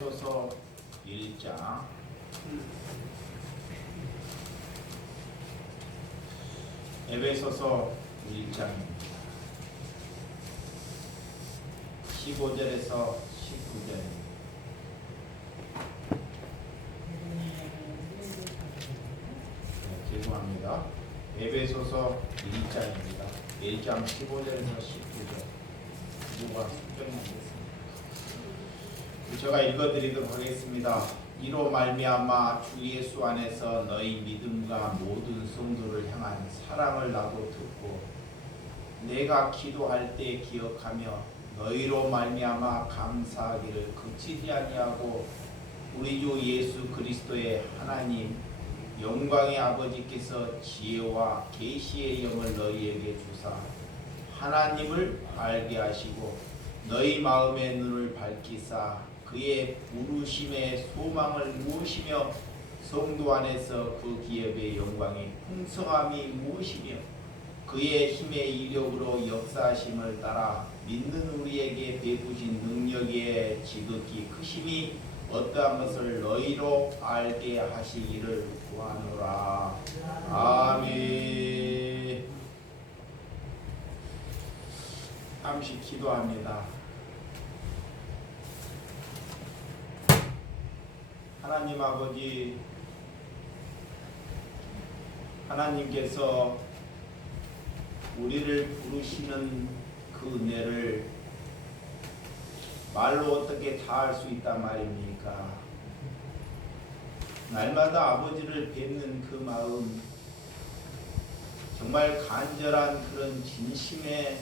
에베소서 1장 에베소서 1장입니다. 15절에서 19절입니다. 죄송합니다. 에베소서 1장입니다. 1장 15절에서 19절. 누가 수정하겠습니다. 제가 읽어드리도록 하겠습니다. 이로 말미암아 주 예수 안에서 너희 믿음과 모든 성도를 향한 사랑을 나도 듣고 내가 기도할 때 기억하며 너희로 말미암아 감사하기를 그치지 아니하고 우리 주 예수 그리스도의 하나님 영광의 아버지께서 지혜와 계시의 영을 너희에게 주사 하나님을 알게 하시고 너희 마음의 눈을 밝히사 그의 부르심의 소망을 무엇이며 성도 안에서 그 기업의 영광의 풍성함이 무엇이며 그의 힘의 이력으로 역사하심을 따라 믿는 우리에게 베푸신 능력의 지극히 크심이 어떠한 것을 너희로 알게 하시기를 구하노라. 아멘. 잠시 기도합니다. 하나님 아버지, 하나님께서 우리를 부르시는 그 은혜를 말로 어떻게 다 할 수 있단 말입니까? 날마다 아버지를 뵙는 그 마음, 정말 간절한 그런 진심의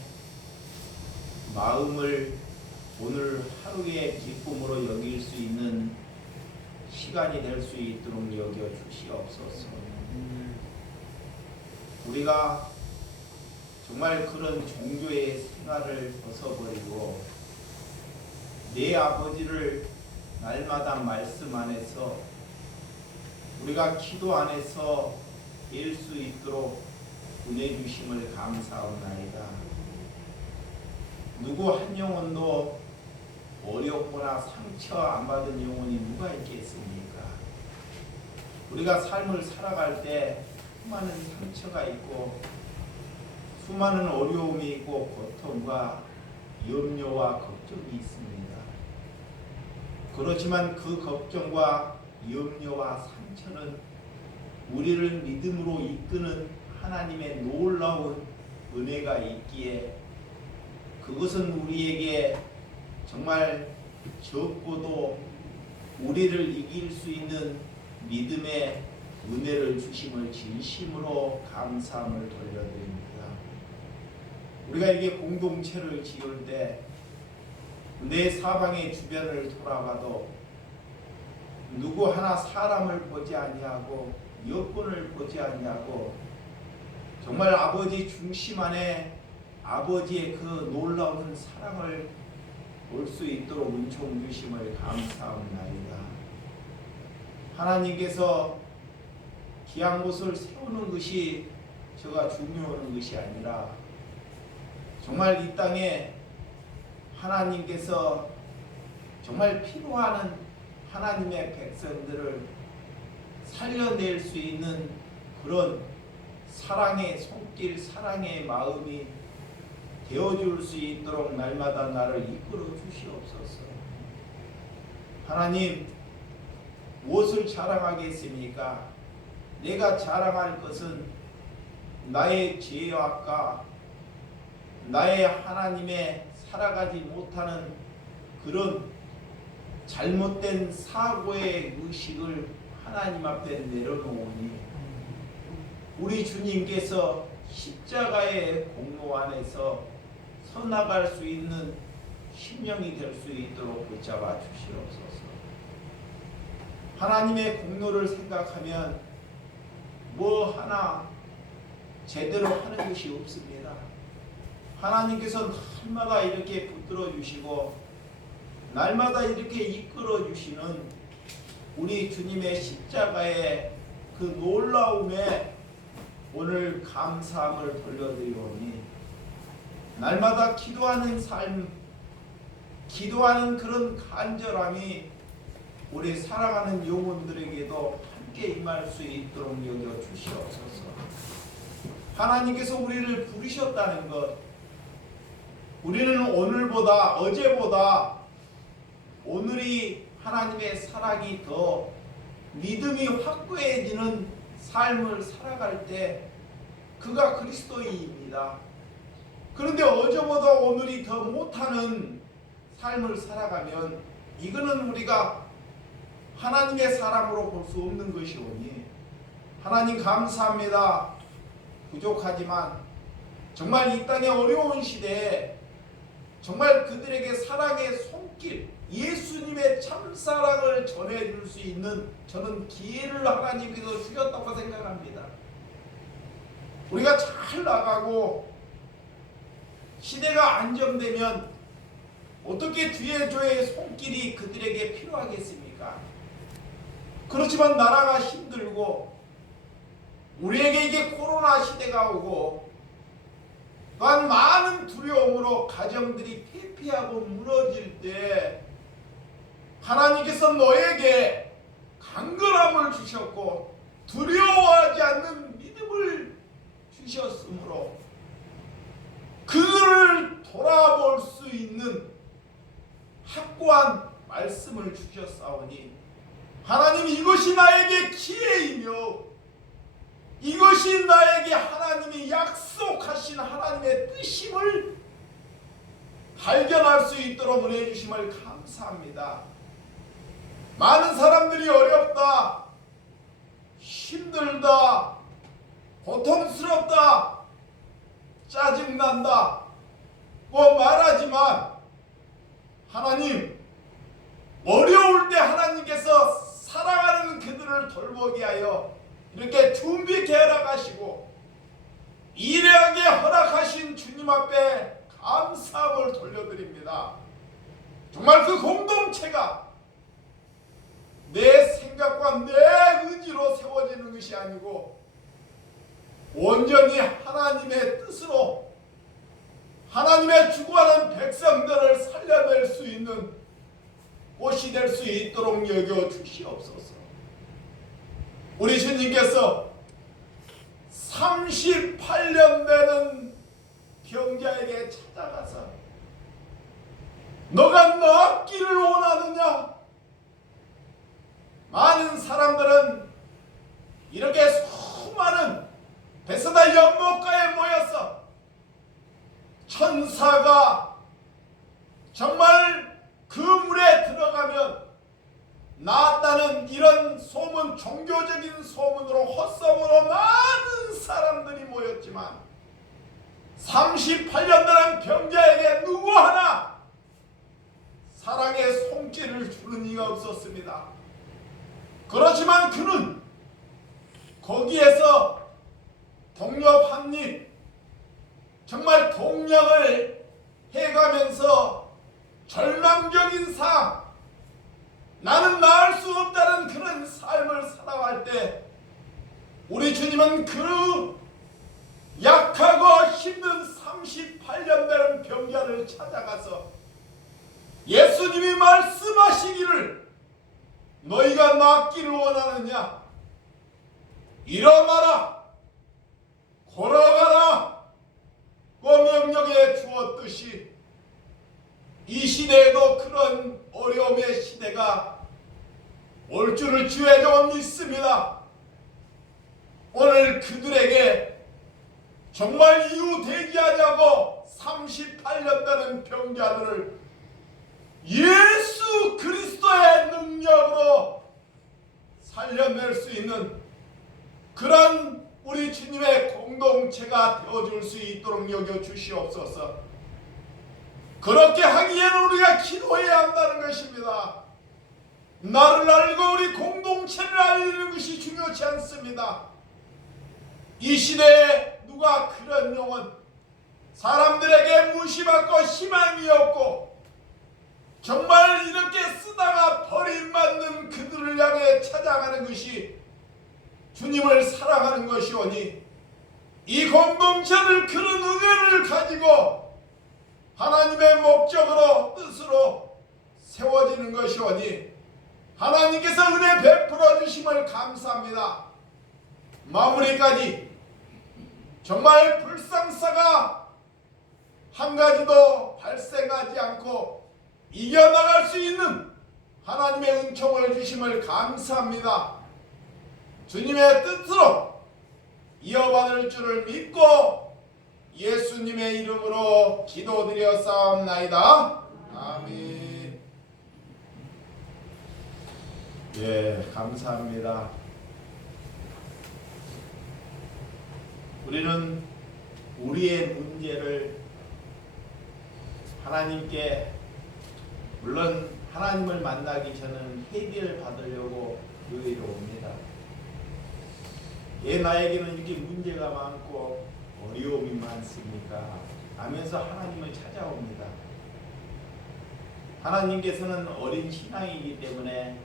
마음을 오늘 하루의 기쁨으로 여길 수 있는 시간이 될 수 있도록 여겨 주시옵소서. 우리가 정말 그런 종교의 생활을 벗어버리고 내 아버지를 날마다 말씀 안에서 우리가 기도 안에서 뵐 수 있도록 은혜 주심을 감사하옵나이다. 누구 한 영혼도 어렵거나 상처 안 받은 영혼이 누가 있겠습니까? 우리가 삶을 살아갈 때 수많은 상처가 있고 수많은 어려움이 있고 고통과 염려와 걱정이 있습니다. 그렇지만 그 걱정과 염려와 상처는 우리를 믿음으로 이끄는 하나님의 놀라운 은혜가 있기에 그것은 우리에게 정말 적고도 우리를 이길 수 있는 믿음의 은혜를 주심을 진심으로 감사함을 돌려드립니다. 우리가 이게 공동체를 지을 때 내 사방의 주변을 돌아봐도 누구 하나 사람을 보지 아니하고 여건을 보지 아니하고 정말 아버지 중심 안에 아버지의 그 놀라운 사랑을 볼 수 있도록 은총 주심을 감사합니다. 하나님께서 귀한 곳을 세우는 것이 저가 중요한 것이 아니라 정말 이 땅에 하나님께서 정말 필요하는 하나님의 백성들을 살려낼 수 있는 그런 사랑의 손길, 사랑의 마음이 되어줄 수 있도록 날마다 나를 이끌어 주시옵소서. 하나님, 무엇을 자랑하겠습니까? 내가 자랑할 것은 나의 죄악과 나의 하나님의 살아가지 못하는 그런 잘못된 사고의 의식을 하나님 앞에 내려놓으니 우리 주님께서 십자가의 공로 안에서 서나갈 수 있는 심령이 될 수 있도록 붙잡아 주시옵소서. 하나님의 공로를 생각하면 뭐 하나 제대로 하는 것이 없습니다. 하나님께서 날마다 이렇게 붙들어 주시고 날마다 이렇게 이끌어 주시는 우리 주님의 십자가의 그 놀라움에 오늘 감사함을 돌려드리오니 날마다 기도하는 삶, 기도하는 그런 간절함이 우리 사랑하는 영혼들에게도 함께 임할 수 있도록 여겨 주시옵소서. 하나님께서 우리를 부르셨다는 것, 우리는 오늘보다 어제보다 오늘이 하나님의 사랑이 더 믿음이 확고해지는 삶을 살아갈 때 그가 그리스도인입니다. 그런데 어제보다 오늘이 더 못하는 삶을 살아가면 이거는 우리가 하나님의 사람으로 볼 수 없는 것이오니 하나님 감사합니다. 부족하지만 정말 이 땅의 어려운 시대에 정말 그들에게 사랑의 손길, 예수님의 참사랑을 전해줄 수 있는 저는 기회를 하나님께서 주셨다고 생각합니다. 우리가 잘 나가고 시대가 안정되면 어떻게 주의 조의 손길이 그들에게 필요하겠습니까? 그렇지만 나라가 힘들고 우리에게 이게 코로나 시대가 오고 또한 많은 두려움으로 가정들이 폐폐하고 무너질 때 하나님께서 너에게 강건함을 주셨고 두려워하지 않는 믿음을 주셨으므로 그를 돌아볼 수 있는 확고한 말씀을 주셨사오니 하나님 이것이 나에게 기회이며 이것이 나에게 하나님이 약속하신 하나님의 뜻임을 발견할 수 있도록 은혜 주심을 감사합니다. 많은 사람들이 어렵다, 힘들다, 고통스럽다, 짜증난다 말하지만 하나님 어려울 때 하나님께서 사랑하는 그들을 돌보게 하여 이렇게 준비케 허락하시고 일하게 허락하신 주님 앞에 감사함을 돌려드립니다. 정말 그 공동체가 내 생각과 내 의지로 세워지는 것이 아니고 온전히 하나님의 뜻으로 하나님의 주구하는 백성들을 살려낼 수 있는 곳이 될 수 있도록 여겨 주시옵소서. 우리 주님께서 38년 되는 병자에게 찾아가서 너가 낫기를 원하느냐? 많은 사람들은 이렇게 수많은 베스다 연못가에 모여서 천사가 정말 그 물에 들어가면 낫다는 이런 소문, 종교적인 소문으로 헛소문으로 많은 사람들이 모였지만 38년 되는 병자에게 누구 하나 사랑의 손길을 주는 이가 없었습니다. 그렇지만 그는 거기에서 동력 한입 정말 동력을 해가면서 절망적인 삶, 나는 나을 수 없다는 그런 삶을 살아갈 때 우리 주님은 그 약하고 힘든 38년 되는 병자를 찾아가서 예수님이 말씀하시기를 너희가 낫기를 원하느냐? 일어나라, 걸어가라 그 명령해 주었듯이 이 시대에도 그런 어려움의 시대가 올 줄을 주의 종 믿습니다. 오늘 그들에게 정말 이유 대기하자고 38년 되는 병자들을 예수 그리스도의 능력으로 살려낼 수 있는 그런 우리 주님의 공동체가 되어줄 수 있도록 여겨 주시옵소서. 그렇게 하기에는 우리가 기도해야 한다는 것입니다. 나를 알고 우리 공동체를 알리는 것이 중요치 않습니다. 이 시대에 누가 그런 영혼, 사람들에게 무시받고 희망이 없고 정말 이렇게 쓰다가 버림받는 그들을 향해 찾아가는 것이 주님을 사랑하는 것이오니 이 공동체를 그런 은혜를 가지고 하나님의 목적으로 뜻으로 세워지는 것이오니 하나님께서 은혜 베풀어 주심을 감사합니다. 마무리까지 정말 불상사가 한 가지도 발생하지 않고 이겨나갈 수 있는 하나님의 은총을 주심을 감사합니다. 주님의 뜻으로 이어받을 줄을 믿고 예수님의 이름으로 기도드려 싸움나이다. 아멘. 예, 감사합니다. 우리는 우리의 문제를 하나님께, 물론 하나님을 만나기 전에는 해결 받으려고 교회로 옵니다. 예, 나에게는 이렇게 문제가 많고 어려움이 많습니까? 하면서 하나님을 찾아옵니다. 하나님께서는 어린 신앙이기 때문에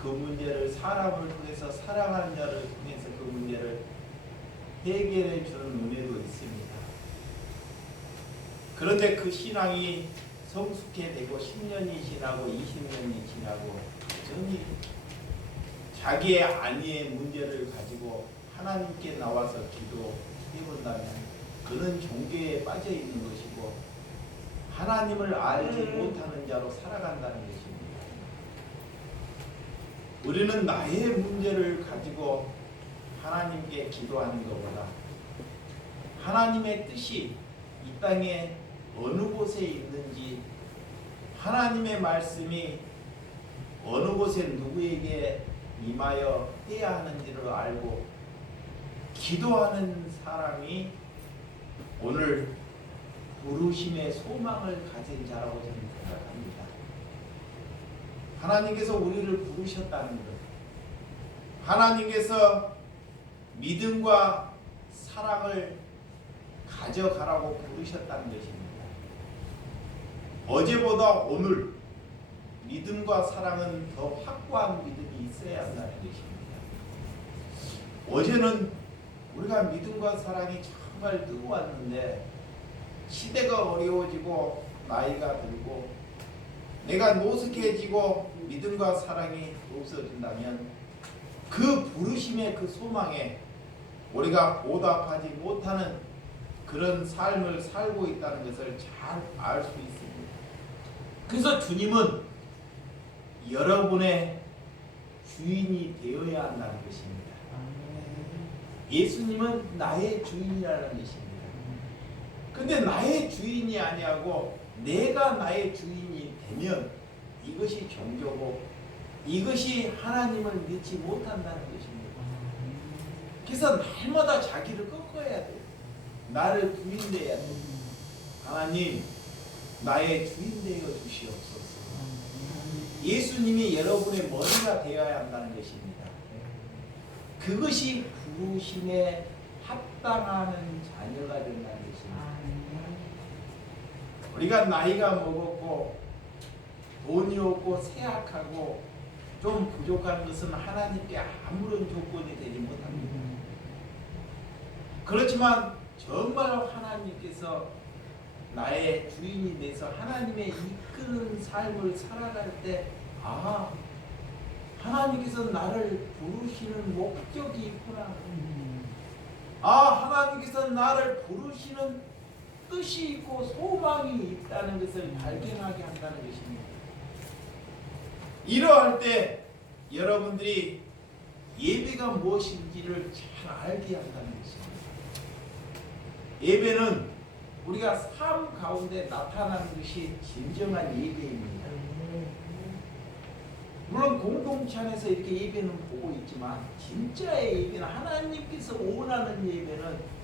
그 문제를 사람을 통해서, 사랑하는 자를 통해서 그 문제를 해결해 주는 은혜도 있습니다. 그런데 그 신앙이 성숙해 되고 10년이 지나고 20년이 지나고 여전히 자기의 안위의 문제를 가지고 하나님께 나와서 기도해본다면 그는 종교에 빠져 있는 것이고 하나님을 알지 못하는 자로 살아간다는 것입니다. 우리는 나의 문제를 가지고 하나님께 기도하는 것보다 하나님의 뜻이 이 땅에 어느 곳에 있는지, 하나님의 말씀이 어느 곳에 누구에게 임하여 해야 하는지를 알고 기도하는 사람이 오늘 부르심의 소망을 가진 자라고 저는 생각합니다. 하나님께서 우리를 부르셨다는 것, 하나님께서 믿음과 사랑을 가져가라고 부르셨다는 것입니다. 어제보다 오늘 믿음과 사랑은 더 확고한 믿음이 있어야 한다는 것입니다. 어제는 우리가 믿음과 사랑이 정말 뜨거웠는데 시대가 어려워지고 나이가 들고 내가 노숙해지고 믿음과 사랑이 없어진다면 그 부르심의 그 소망에 우리가 보답하지 못하는 그런 삶을 살고 있다는 것을 잘 알 수 있습니다. 그래서 주님은 여러분의 주인이 되어야 한다는 것입니다. 예수님은 나의 주인이라는 것입니다. 근데 나의 주인이 아니하고 내가 나의 주인이 되면 이것이 종교고 이것이 하나님을 믿지 못한다는 것입니다. 그래서 날마다 자기를 꺾어야 돼요. 나를 주인되어야 돼요. 하나님, 나의 주인되어 주시옵소서. 예수님이 여러분의 머리가 되어야 한다는 것입니다. 그것이 부르심에 합당하는 자녀가 된다는 것입니다. 우리가 나이가 먹었고 돈이 없고 쇠약하고 좀 부족한 것은 하나님께 아무런 조건이 되지 못합니다. 그렇지만 정말 하나님께서 나의 주인이 돼서 하나님의 이끄는 삶을 살아갈 때 하나님께서 나를 부르시는 목적이 있구나. 하나님께서 나를 부르시는 뜻이 있고 소망이 있다는 것을 발견하게 한다는 것입니다. 이러할 때 여러분들이 예배가 무엇인지를 잘 알게 한다는 것입니다. 예배는 우리가 삶 가운데 나타나는 것이 진정한 예배입니다. 물론 공동체 안에서 이렇게 예배는 보고 있지만 진짜의 예배는, 하나님께서 원하는 예배는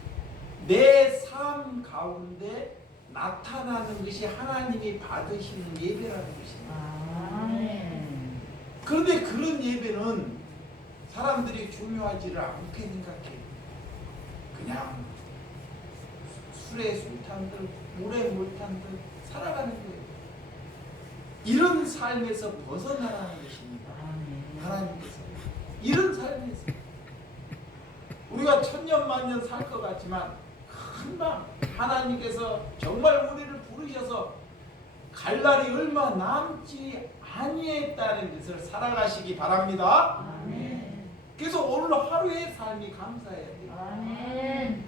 내 삶 가운데 나타나는 것이 하나님이 받으시는 예배라는 것입니다. 그런데 그런 예배는 사람들이 중요하지를 않게 생각해요. 그냥 술에 술 탄 듯 물에 물 탄 듯 살아가는 거예요. 이런 삶에서 벗어나라는 것입니다. 하나님께서 이런 삶에서 우리가 천년만년 살 것 같지만 금방 하나님께서 정말 우리를 부르셔서 갈 날이 얼마 남지 아니했다는 것을 살아가시기 바랍니다. 아멘. 그래서 오늘 하루의 삶이 감사해야 돼요. 아멘.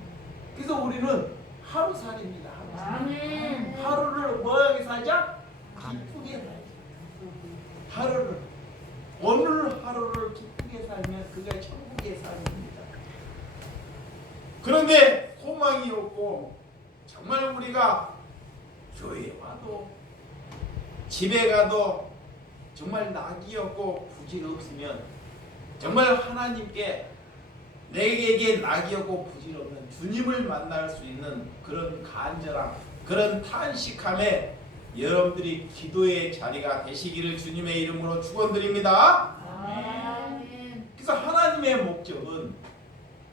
그래서 우리는 하루살입니다. 아멘. 하루를 뭐하게 살자? 기쁘게 살자. 하루를 오늘 하루를 기쁘게 살면 그게 천국의 삶입니다. 그런데 소망이 없고 정말 우리가 교회 와도 집에 가도 정말 낙이 없고 부질이 없으면 정말 하나님께 내게 낙이 없고 부질 없는 주님을 만날 수 있는 그런 간절함, 그런 탄식함에 여러분들이 기도의 자리가 되시기를 주님의 이름으로 축원드립니다. 아멘. 그래서 하나님의 목적은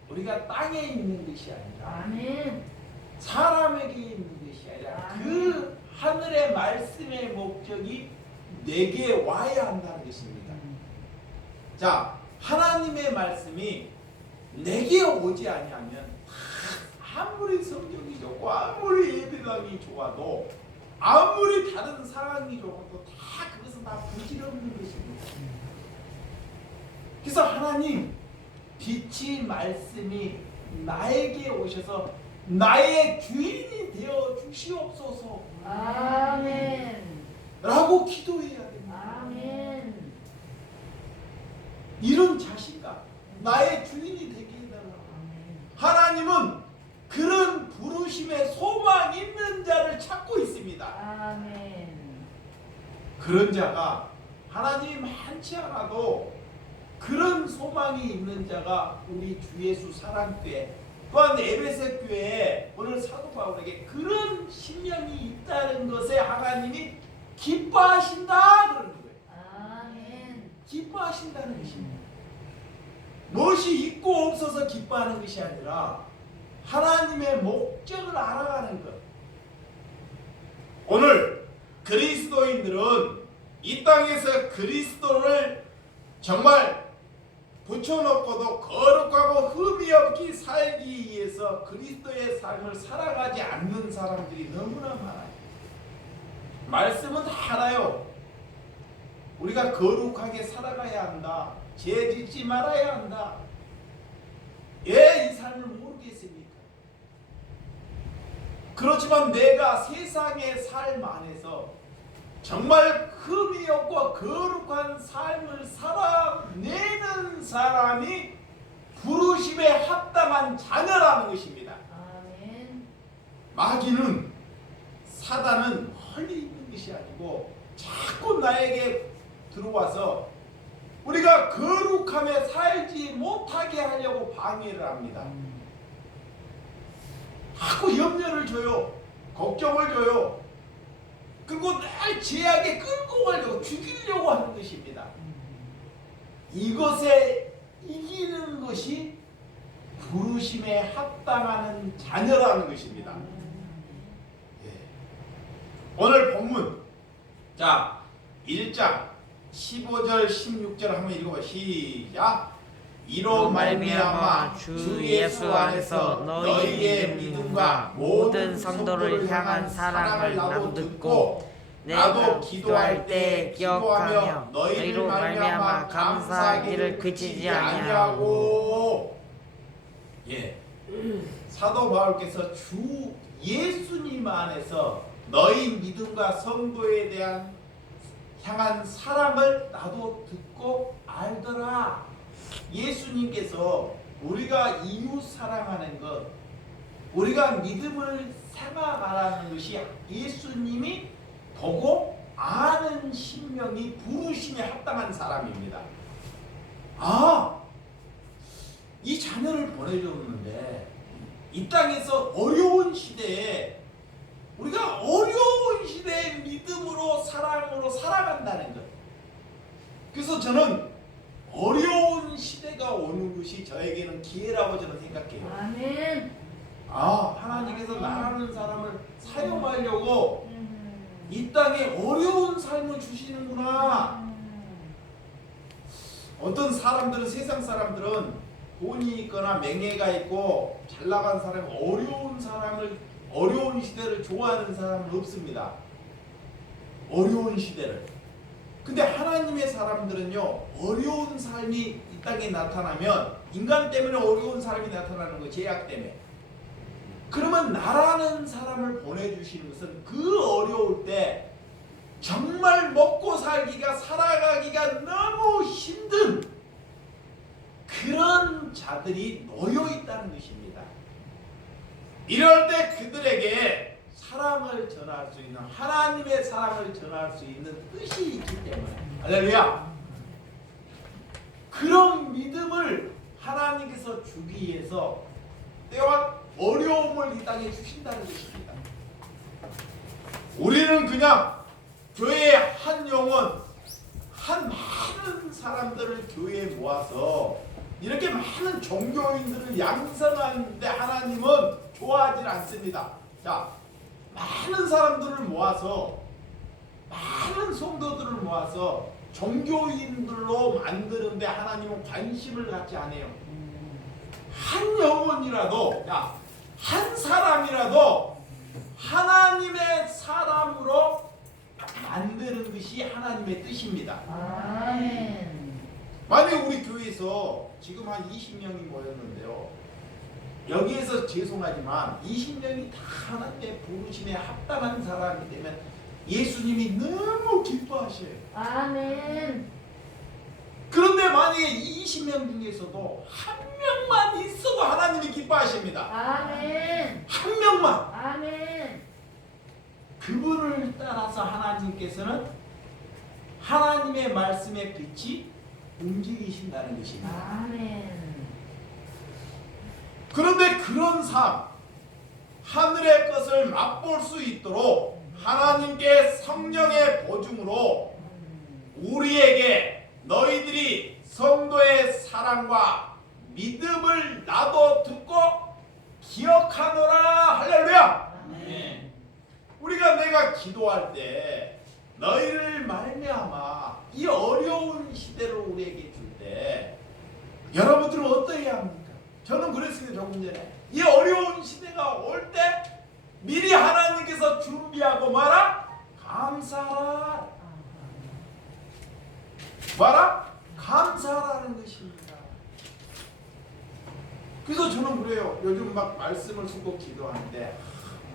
우리가 땅에 있는 것이 아니라 아멘. 사람에게 있는 것이 아니라 그 하늘의 말씀의 목적이 내게 와야 한다는 것입니다. 자, 하나님의 말씀이 내게 오지 아니하면 아무리 성경이 좋고 아무리 예배당이 좋아도 아무리 다른 상황이 좋아도 다 그것은 다 부질없는 것입니다. 그래서 하나님 빛이 말씀이 나에게 오셔서 나의 주인이 되어 주시옵소서 아멘. 라고 기도해야 됩니다. 아멘. 이런 자신감, 나의 주인이 되게 해달라고. 하나님은 그런 부르심에 소망 있는 자를 찾고 있습니다. 아멘. 그런 자가 하나님이 많지 않아도 그런 소망이 있는 자가 우리 주 예수 사랑교회 또한 에베소 교회에 오늘 사도 바울에게 그런 신령이 있다는 것에 하나님이 기뻐하신다 그러는 거예요. 아멘. 기뻐하신다는 것입니다. 무엇이 있고 없어서 기뻐하는 것이 아니라 하나님의 목적을 알아가는 것. 오늘 그리스도인들은 이 땅에서 그리스도를 정말 붙여놓고도 거룩하고 흠이 없게 살기 위해서 그리스도의 삶을 살아가지 않는 사람들이 너무나 많아요. 말씀은 다 알아요. 우리가 거룩하게 살아가야 한다. 죄 짓지 말아야 한다. 왜 이 삶을 모르겠습니까? 그렇지만 내가 세상의 삶 안에서 정말 흠이 없고 거룩한 삶을 살아내는 사람이 부르심에 합당한 자녀라는 것입니다. 아멘. 마귀는 사단은 멀리 있는 것이 아니고 자꾸 나에게 들어와서 우리가 거룩함에 살지 못하게 하려고 방해를 합니다. 자꾸 염려를 줘요. 걱정을 줘요. 그리고 날 죄악에 끌고 가려고 죽이려고 하는 것입니다. 이것에 이기는 것이 부르심에 합당하는 자녀라는 것입니다. 예. 오늘 본문 자 1장 15절 16절 한번 읽어봐. 시작. 이로 말미암아 주 예수 안에서 너희의 믿음과 모든 성도를 향한 사랑을 나도 듣고 나도 기도할 때 기억하며 너희로 말미암아 감사하기를 그치지 아니하고. 예, 사도 바울께서 주 예수님 안에서 너희 믿음과 성도에 대한 향한 사랑을 나도 듣고 알더라. 예수님께서 우리가 이웃 사랑하는 것, 우리가 믿음을 생각하라는 것이 예수님이 보고 아는 신명이 부르심에 합당한 사람입니다. 아, 이 자녀를 보내줬는데 이 땅에서 어려운 시대에 우리가 어려운 시대에 믿음으로 사랑으로 살아간다는 것. 그래서 저는 어려운 시대가 오는 것이 저에게는 기회라고 저는 생각해요. 아멘. 아, 하나님께서 나라는 사람을 사용하려고 이 땅에 어려운 삶을 주시는구나. 어떤 사람들은, 세상 사람들은 돈이 있거나 명예가 있고 잘 나간 사람이 어려운 시대를 좋아하는 사람은 없습니다. 어려운 시대를. 근데 하나님의 사람들은요, 어려운 삶이 이 땅에 나타나면, 인간 때문에 어려운 사람이 나타나는 거, 죄악 때문에. 그러면 나라는 사람을 보내주시는 것은 그 어려울 때 정말 먹고 살기가, 살아가기가 너무 힘든 그런 자들이 놓여 있다는 것입니다. 이럴 때 그들에게 사랑을 전할 수 있는, 하나님의 사랑을 전할 수 있는 뜻이 있기 때문에, 할렐루야, 그런 믿음을 하나님께서 주기 위해서 때와 어려움을 이 땅에 주신다는 것입니다. 우리는 그냥 교회의 한 영혼, 한 많은 사람들을 교회에 모아서 이렇게 많은 종교인들을 양성하는데 하나님은 좋아하지 않습니다. 자, 많은 사람들을 모아서, 많은 성도들을 모아서 종교인들로 만드는데 하나님은 관심을 갖지 않아요. 한 영혼이라도, 한 사람이라도 하나님의 사람으로 만드는 것이 하나님의 뜻입니다. 아멘. 만약 우리 교회에서 지금 한 20명이 모였는데요, 여기에서 죄송하지만 20명이 다 하나님의 부르심에 합당한 사람이 되면 예수님이 너무 기뻐하셔요. 아멘. 그런데 만약에 20명 중에서도 한 명만 있어도 하나님이 기뻐하십니다. 아멘. 한 명만. 아멘. 그분을 따라서 하나님께서는 하나님의 말씀의 빛이 움직이신다는 것입니다. 아멘. 그런데 그런 삶, 하늘의 것을 맛볼 수 있도록 하나님께 성령의 보증으로 우리에게 너희들이 성도의 사랑과 믿음을 나도 듣고 기억하노라. 할렐루야. 아멘. 우리가 내가 기도할 때 너희를 말미암아 이 어려운 시대를 우리에게 줄 때 여러분들은 어떠해야 합니까? 저는 그랬습니다. 조금 전에 이 어려운 시대가 올 때 미리 하나님께서 준비하고 마라 감사하라. 마라 감사하라는 것입니다. 그래서 저는 그래요. 요즘 막 말씀을 쓰고 기도하는데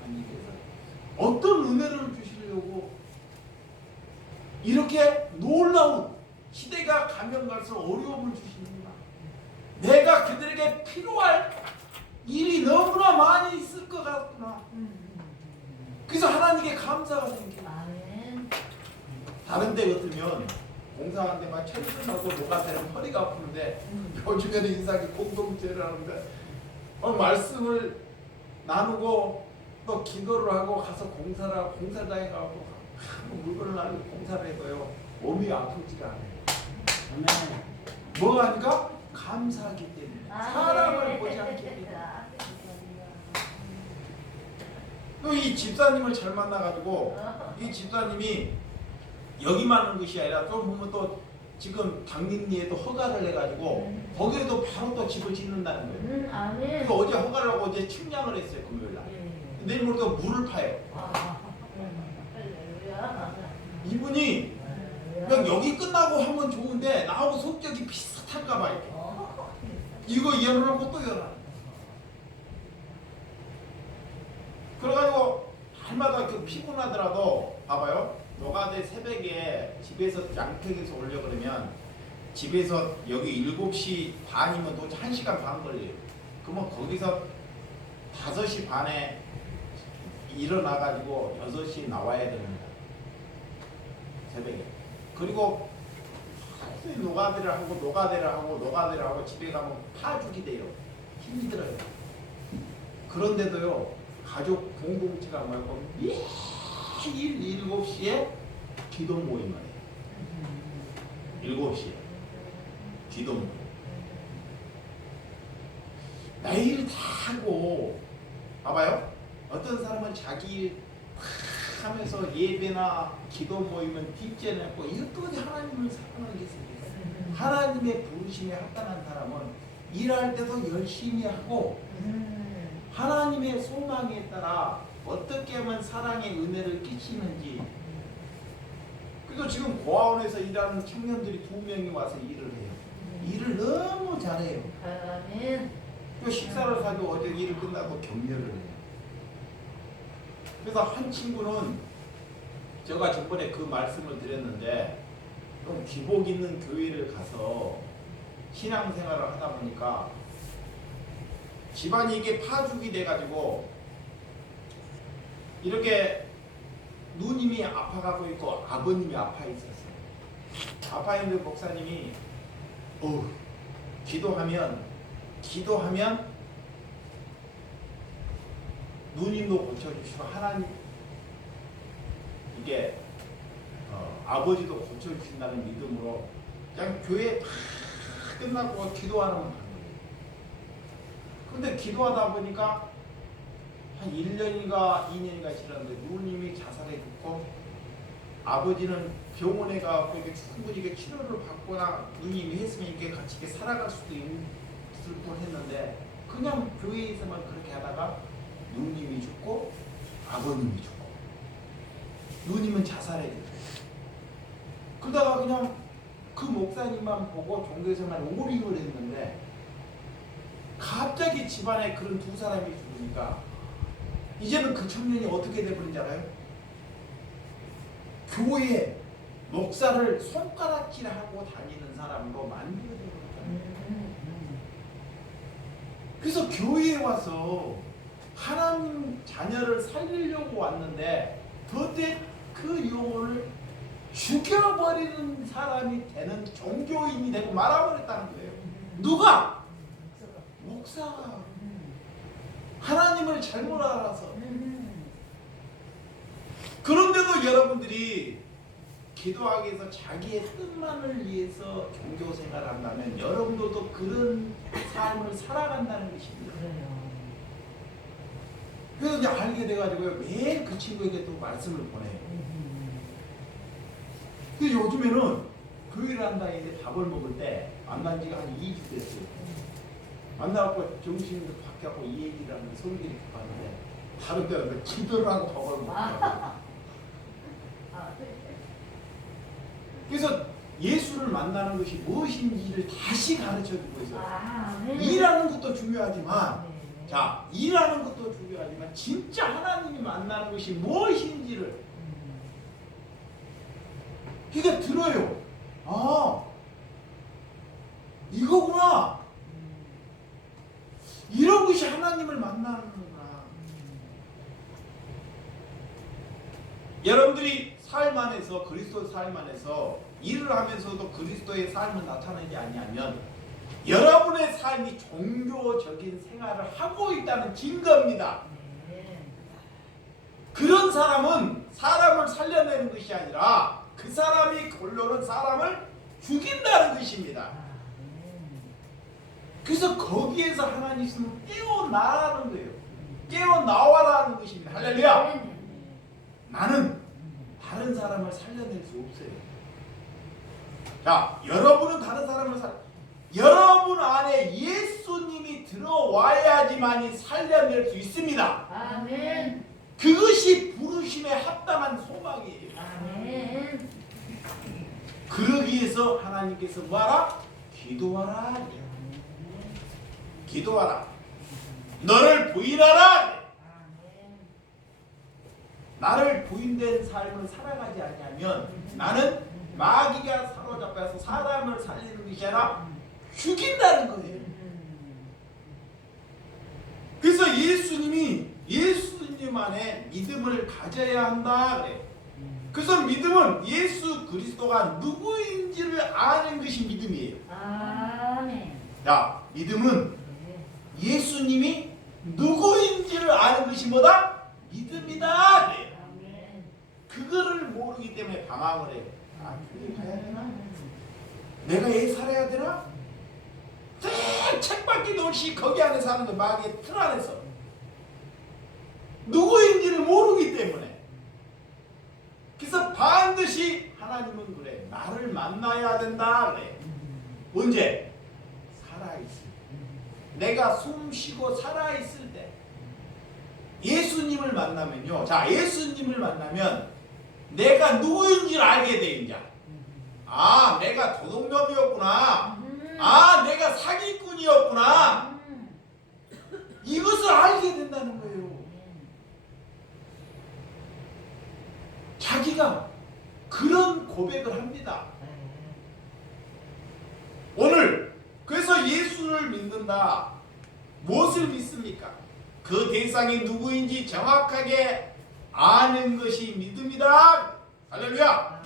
하나님께서 어떤 은혜를 주시려고 이렇게 놀라운 시대가 가면 갈수록 어려움을 주십니다. 내가 그들에게 필요할 일이 너무나 많이 있을 것 같구나. 그래서 하나님께 감사가 생겨요. 아멘. 다른 데 같으면 공사하는데 막 철수하고 노가대는 허리가 아프는데 요즘에는 인사기 공동체를 하는데 말씀을 나누고 또 기도를 하고 가서 공사를 하고 공사장에 가고 물건을 나르고 공사를 해도요 몸이 아프지가 않아요. 뭐가 하니까? 감사하기 때문에. 사람을 보지 않기 때문에. 또 이 집사님을 잘 만나가지고 이 집사님이 여기만 하는 것이 아니라 또 보면 또 지금 당림리에도 허가를 해가지고 거기에도 바로 또 집을 짓는다는 거예요. 아멘. 그래서 어제 허가를 하고 어제 측량을 했어요. 금요일날. 내일 모레도 물을 파요. 이분이 그냥 여기 끝나고 하면 좋은데 나하고 성격이 비슷한가 봐. 이렇게. 이거 열어놓고 또 열어. 그래가지고 날마다 그 피곤하더라도 봐봐요. 노가대 새벽에 집에서 양평에서 오려 그러면 집에서 여기 7시 반이면 또 1시간 반 걸려요. 그러면 거기서 5시 반에 일어나가지고 6시에 나와야 됩니다. 새벽에. 그리고 노가대를 하고 집에 가면 파죽이 돼요. 힘들어요. 그런데도요 가족 공동체가 말고 매일 7시에 기도 모임을 해요. 7시에 기도 모임. 나이를 다 하고 봐봐요. 어떤 사람은 자기 일 다 하면서 예배나 기도 모임은 뒷전했고 이것도 하나님을 사랑하는 게 있습니다. 하나님의 부르심에 합당한 사람은 일할 때도 열심히 하고 하나님의 소망에 따라 어떻게 하면 사랑의 은혜를 끼치는지. 그래도 지금 고아원에서 일하는 청년들이 2명이 와서 일을 해요. 일을 너무 잘해요. 아멘. 또 식사를 사도 어제 일을 끝나고 격려를 해요. 그래서 한 친구는 제가 저번에 그 말씀을 드렸는데 좀 기복 있는 교회를 가서 신앙생활을 하다 보니까 집안이 이게 파죽이 돼가지고 이렇게 누님이 아파가고 있고 아버님이 아파 있었어요. 아파 있는 목사님이 기도하면 누님도 고쳐주시고 하나님 이게 아버지도 고쳐주신다는 믿음으로 그냥 교회 다 끝나고 기도하는 거예요. 근데 기도하다 보니까 한 1년인가 2년인가 지났는데 누님이 자살해 죽고 아버지는 병원에 가서 이렇게 충분히 이렇게 치료를 받거나 누님이 했으면 이렇게 같이 이렇게 살아갈 수도 있을 뻔했는데 그냥 교회에서만 그렇게 하다가 누님이 죽고 아버님이 죽고 누님은 자살해 죽고 그러다가 그냥 그 목사님만 보고 종교에서만 오링을 했는데 갑자기 집안에 그런 두 사람이 죽으니까 이제는 그 청년이 어떻게 돼버린지 알아요? 교회 목사를 손가락질하고 다니는 사람으로 만들어버렸잖아요. 그래서 교회에 와서 하나님 자녀를 살리려고 왔는데 도대체 그 영혼을 죽여버리는 사람이 되는 종교인이 되고 말아버렸다는 거예요. 누가? 목사가. 하나님을 잘못 알아서. 그런데도 여러분들이 기도하기 위해서 자기의 뜻만을 위해서 종교 생활을 한다면 여러분들도 그런 삶을 살아간다는 것입니다. 그래서 이제 알게 돼가지고요 매일 그 친구에게 또 말씀을 보내요. 근데 요즘에는 교회를 한다 이제 밥을 먹을 때 만난 지가 한 2주 됐어요. 만나갖고 정신이 바뀌었고 이 얘기를 하는데 소리를 이렇게 봤는데 다른 데는 기도를 하고 밥을 먹더라고요. 그래서 예수를 만나는 것이 무엇인지를 다시 가르쳐주고 있어요. 일하는 것도 중요하지만 자 일하는 것도 중요하지만 진짜 하나님이 만나는 것이 무엇인지를 그러니까 들어요. 아 이거구나. 이런 것이 하나님을 만나는 거구나. 여러분들이 삶 안에서 그리스도의 삶 안에서 일을 하면서도 그리스도의 삶을 나타내지 아니하면 여러분의 삶이 종교적인 생활을 하고 있다는 증거입니다. 그런 사람은 사람을 살려내는 것이 아니라 그 사람이 결론은 사람을 죽인다는 것입니다. 그래서 거기에서 하나님은 깨어나라는 거예요. 깨어나와라는 것입니다. 할렐루야. 나는 다른 사람을 살려낼 수 없어요. 자, 여러분은 다른 사람을 여러분 안에 예수님이 들어와야지만이 살려낼 수 있습니다. 아멘. 그것이 부르심에 합당한 소망이에요. 아멘. 그러기 위해서 하나님께서 뭐하라? 기도하라. 기도하라. 너를 부인하라. 나를 부인된 삶을 살아가지 않냐면 나는 마귀가 사로잡혀서 사람을 살리는 것이 아니라 죽인다는 거예요. 그래서 예수님 안에 믿음을 가져야 한다 그래요. 그래서 믿음은 예수 그리스도가 누구인지를 아는 것이 믿음이에요. 아멘. 자, 믿음은 예수님이 누구인지를 아는 것이 뭐다? 믿음이다 그래요. 그거를 모르기 때문에 방황을 해요. 아, 교회 가야 되나? 내가 애 살아야 되나? 책밖에 없이 거기 안에 사는 거 마귀의 틀 안에서 누구인지를 모르기 때문에 그래서 반드시 하나님은 그래 나를 만나야 된다 그래. 언제? 살아있을 때 내가 숨 쉬고 살아있을 때 예수님을 만나면요. 자, 예수님을 만나면 내가 누구인지를 알게 돼 이제. 아, 내가 도둑놈이었구나. 아, 내가 사기꾼이었구나. 이것을 알게 된다는 거예요. 자기가 그런 고백을 합니다. 오늘 그래서 예수를 믿는다. 무엇을 믿습니까? 그 대상이 누구인지 정확하게 아는 것이 믿음이다. 할렐루야.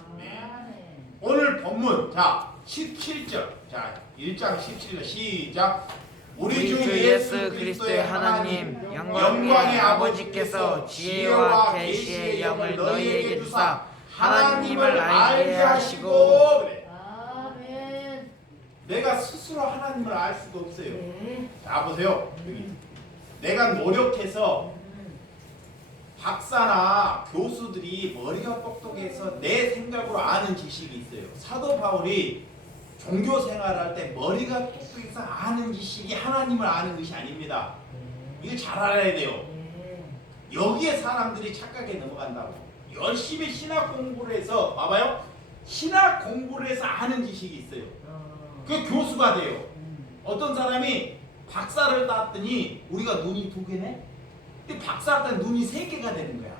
오늘 본문 자 17절 자 1장 17절 시작. 우리 주 예수 그리스도의 하나님 영광의 아버지께서 지혜와 계시의 영을 너희에게 주사 하나님을 알게 하시고. 그래. 아멘. 내가 스스로 하나님을 알 수가 없어요. 네. 자 보세요. 여기. 내가 노력해서 박사나 교수들이 머리가 똑똑해서 내 생각으로 아는 지식이 있어요. 사도 바울이 종교 생활할 때 머리가 똑똑해서 아는 지식이 하나님을 아는 것이 아닙니다. 이거 잘 알아야 돼요. 여기에 사람들이 착각에 넘어간다고. 열심히 신학 공부를 해서 봐봐요. 신학 공부를 해서 아는 지식이 있어요. 그 교수가 돼요. 어떤 사람이 박사를 땄더니 우리가 눈이 2개네? 근데 박사를 땄더니 눈이 3개가 되는 거야.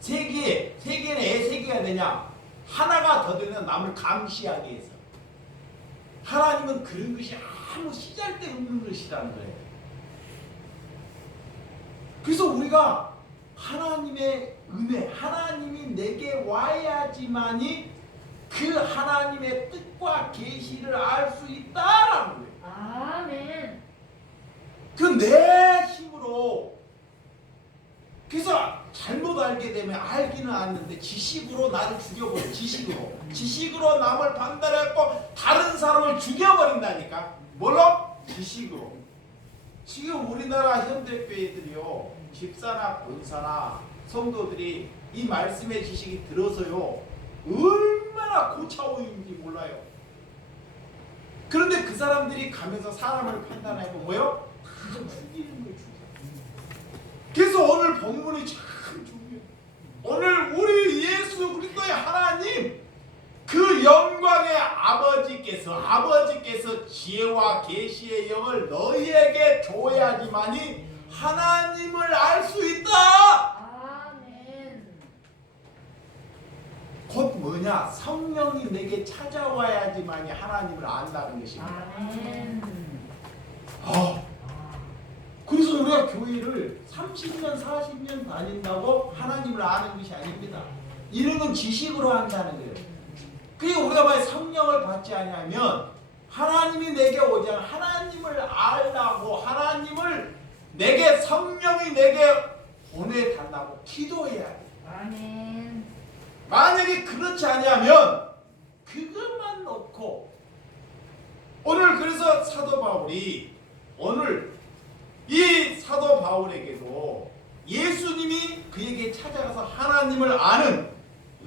3개는 왜 3개가 되냐? 하나가 더 되면 남을 감시하기 위해서. 하나님은 그런 것이 아무 시잘데없는 것이라는 거예요. 그래서 우리가 하나님의 은혜, 하나님이 내게 와야지만이 그 하나님의 뜻과 계시를 알 수 있다라는 거예요. 아멘. 그 내 힘으로. 그래서 잘못 알게 되면 알기는 않는데 지식으로 나를 죽여버려. 지식으로 남을 판단했고 다른 사람을 죽여버린다니까. 뭘로? 지식으로. 지금 우리나라 현대교회들이요, 집사나 권사나 성도들이 이 말씀의 지식이 들어서요 얼마나 고차원인지 몰라요. 그런데 그 사람들이 가면서 사람을 판단하고 뭐요? 다 죽이는 거예요. 그래서 오늘 본문이 참 중요해요. 오늘 우리 예수 그리스도의 하나님 그 영광의 아버지께서 지혜와 계시의 영을 너희에게 줘야지만이 하나님을 알 수 있다. 아멘. 곧 뭐냐? 성령이 내게 찾아와야지만이 하나님을 안다는 것입니다. 아멘. 그래서 우리가 교회를 30년, 40년 다닌다고 하나님을 아는 것이 아닙니다. 이런 건 지식으로 한다는 거예요. 그게 우리가 왜 성령을 받지 않냐면 하나님이 내게 오지 않아 하나님을 알라고 하나님을 내게 성령이 내게 보내달라고 기도해야 돼. 아멘. 만약에 그렇지 않으면 그것만 놓고 오늘 그래서 사도 바울이 오늘 이 사도 바울에게도 예수님이 그에게 찾아가서 하나님을 아는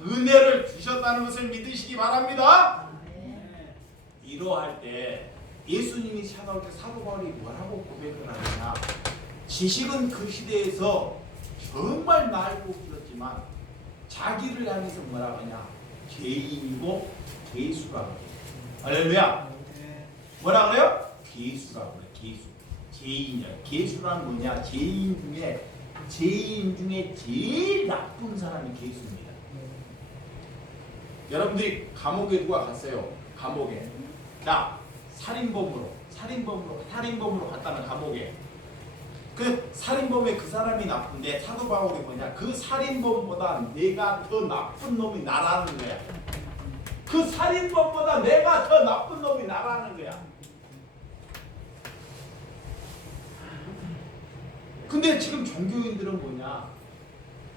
은혜를 주셨다는 것을 믿으시기 바랍니다. 이러할 때 예수님이 찾아올 때 사도 바울이 뭐라고 고백을 하느냐? 지식은 그 시대에서 정말 날고 길었지만 자기를 향해서 뭐라고 하냐? 죄인이고 괴수라고 해요. 할렐루야. 뭐라 그래요? 괴수라고 그래. 괴수. 죄인이야. 괴수란 뭐냐? 죄인 중에 제일 나쁜 사람이 괴수입니다. 여러분들이 감옥에 누가 갔어요? 감옥에. 자, 살인범으로 갔다는 감옥에. 그 살인범에 그 사람이 나쁜데 사도 바울이 뭐냐? 그 살인범보다 내가 더 나쁜 놈이 나라는 거야. 그 살인범보다 내가 더 나쁜 놈이 나라는 거야. 근데 지금 종교인들은 뭐냐?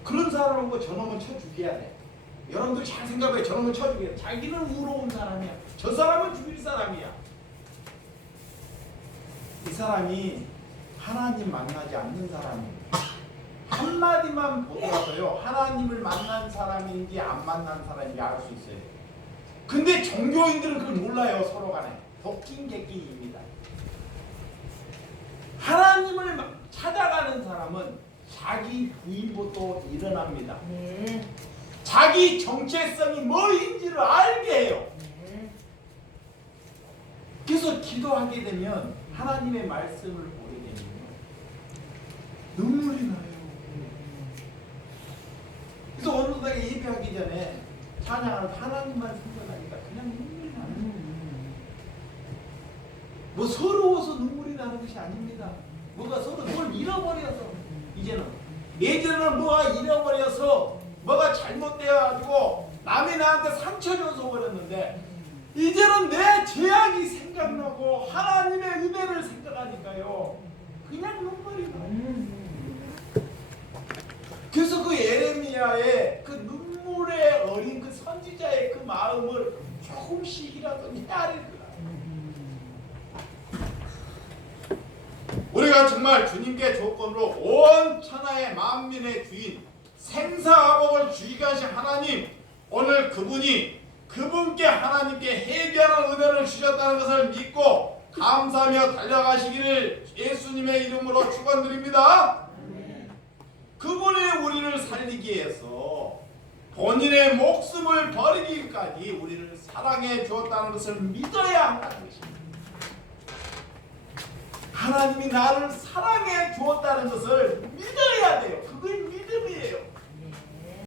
그런 사람을 보고 저놈은 쳐 죽여야 돼. 여러분들 잘 생각해. 저놈은 쳐 죽여야 돼. 자기는 의로운 사람이야. 저 사람은 죽일 사람이야. 이 사람이 하나님 만나지 않는 사람입니다. 한마디만 보더라도요 하나님을 만난 사람인지 안 만난 사람인지 알 수 있어요. 근데 종교인들은 그걸 몰라요. 서로 간에 덕킹객기입니다. 하나님을 찾아가는 사람은 자기 부인부터 일어납니다. 네. 자기 정체성이 뭐인지를 알게 해요. 그래서 기도하게 되면 하나님의 말씀을 보게 되면 눈물이 나요. 그래서 어느 날 예배하기 전에 찬양을 하나님만 생각하니까 그냥 눈물이 나요. 뭐 서러워서 눈물이 나는 것이 아닙니다. 뭐가 서로 뭘 잃어버려서 이제는 예전에는 뭐가 잃어버려서 뭐가 잘못되어가지고 남이 나한테 상처 줘서 버렸는데 이제는 내 죄악이 생각나고 하나님의 은혜를 생각하니까요 그냥 눈물이 나요. 그래서 그 예레미야의 그 눈물에 어린 그 선지자의 그 마음을 조금씩이라도 헤아릴 거야. 우리가 정말 주님께 조건으로 온 천하의 만민의 주인 생사화복을 주의케 하신 하나님, 오늘 그분께 하나님께 해결하는 은혜를 주셨다는 것을 믿고 감사하며 달려가시기를 예수님의 이름으로 축원드립니다. 그분이 우리를 살리기 위해서 본인의 목숨을 버리기까지 우리를 사랑해 주었다는 것을 믿어야 한다는 것입니다. 하나님이 나를 사랑해 주었다는 것을 믿어야 돼요. 그걸